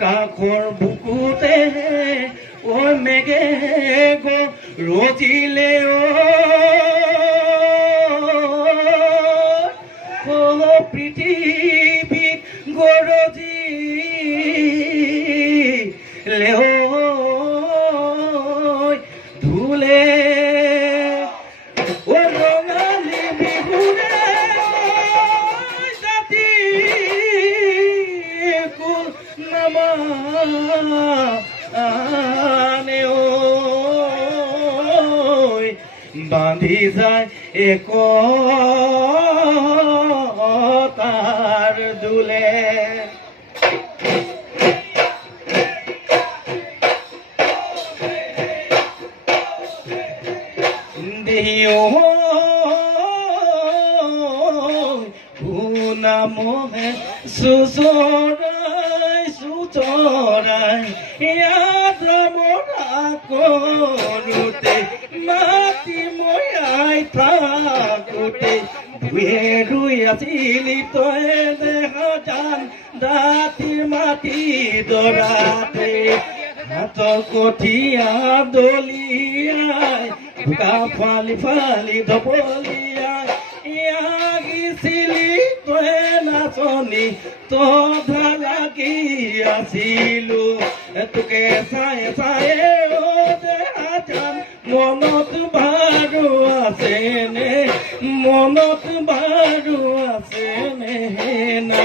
আকাশৰ বুকুতে ঐ মেঘে ৰজিলে পৃথিৱীত গৰজিলে ধুলে ৰঙালী বিহুৰে জাতি কুল নামানে বান্ধি যায় একতাৰ দোলে শুনামহে চুচৰাই ইয়াত মৰা কৰোঁতে মাতি ময়াই থাকোঁতে দুই আছিলি তই দেখা জান ৰাতিৰ মাটি দৰাতে হাতৰ কঠীয়া দলিয়াই বোকা ফালি ফালি ঢপলিয়াই ইয়াগিছিলি তই নাচনি তধা লাগি আছিলো তোকে চাই চাই দেহা জান মনত বাৰু আছেনে মনত বাৰু আছেনে না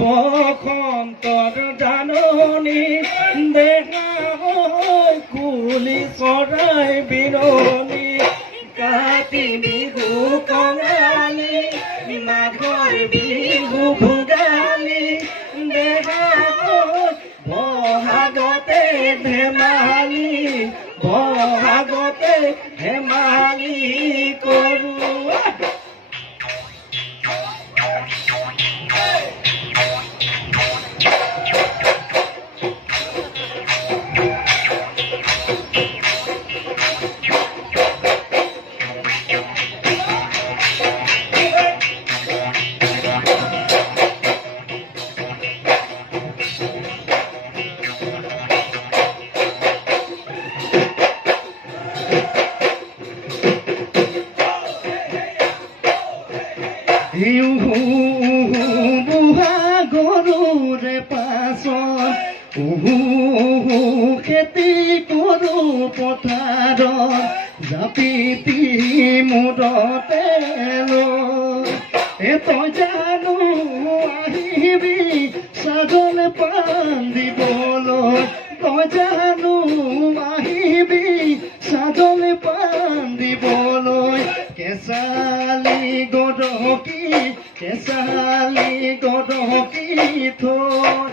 বসন্তৰ জাননী দেখা কুলি চৰাই বিৰণী কাতি বিহু কঙালী মাঘৰ বিহু ভোগালী দেখা বহাগতে ধেমালি বহাগতে ধেমালি কৰোঁ বুঢ়া গৰুৰে পাছ পিতি মূৰতে তই জানো আহিবি চাদল পান দিবলৈ তই জানো আহিবি চাদল পান দিবলৈ কেঁচালি গদকি থৈ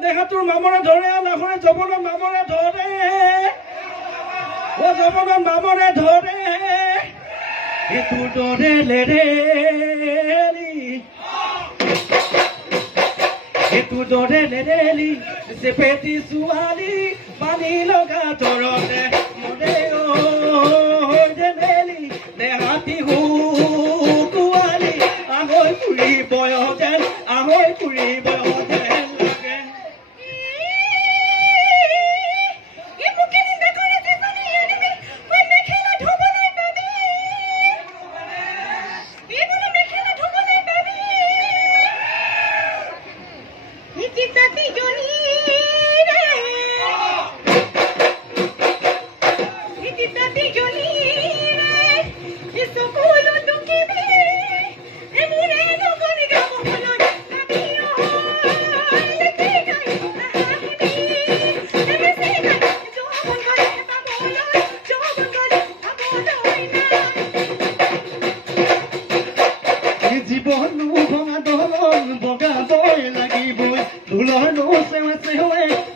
দেহাটোৰ মামৰে ধৰে নাখৰে জৱনৰ মামৰে ধৰে জৱনৰ মামৰে ধৰে এইটো দৰে লেৰেলি এইটো দৰে লেৰেলি চেপেটি ছোৱালী পানী লগা তৰতে মৰে লেৰেলি দেহাতি হুকুৱালী আহৈ ফুৰি বয় যেন আহৈ ফুৰি বয় যেন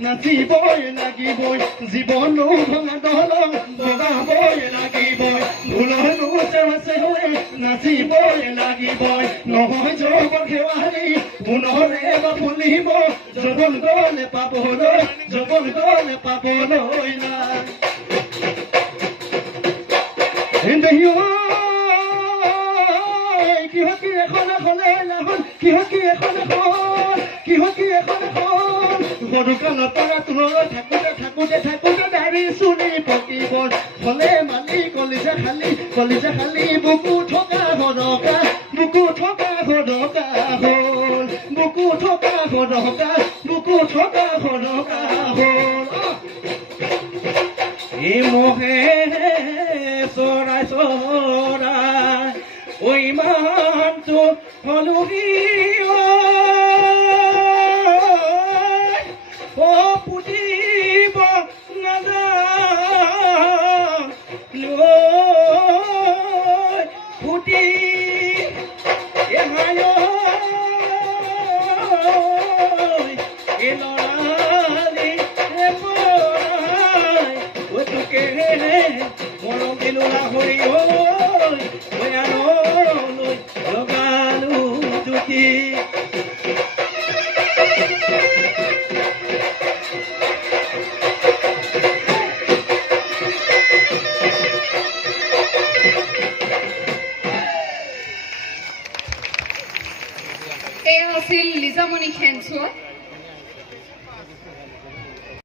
নাচিবই লাগিবই জীৱনো ভঙা দলং বগাবই লাগিবই ঢোলনো চেৱাচে হৈ নাচিবই লাগিবই নহয় যৌৱন খেৱাৰী পুনৰে বা ফুলিব যৌৱন গলে পাবলৈ না কিহকি এখন কিহকি এখন গৰুকালৰ পৰা তোৰৰ থাকোঁতে দাড়ি চুলি পকিব ফলে মালি কলিজা খালি বুকু থকা সৰকা হ'ল এই মহে চৰাই ঐ মানটো হলুগী পুতিব ফুটি লৰালি বয়ানলৈ লগালো জুতি আছিল লিজামণি খেনচোৱা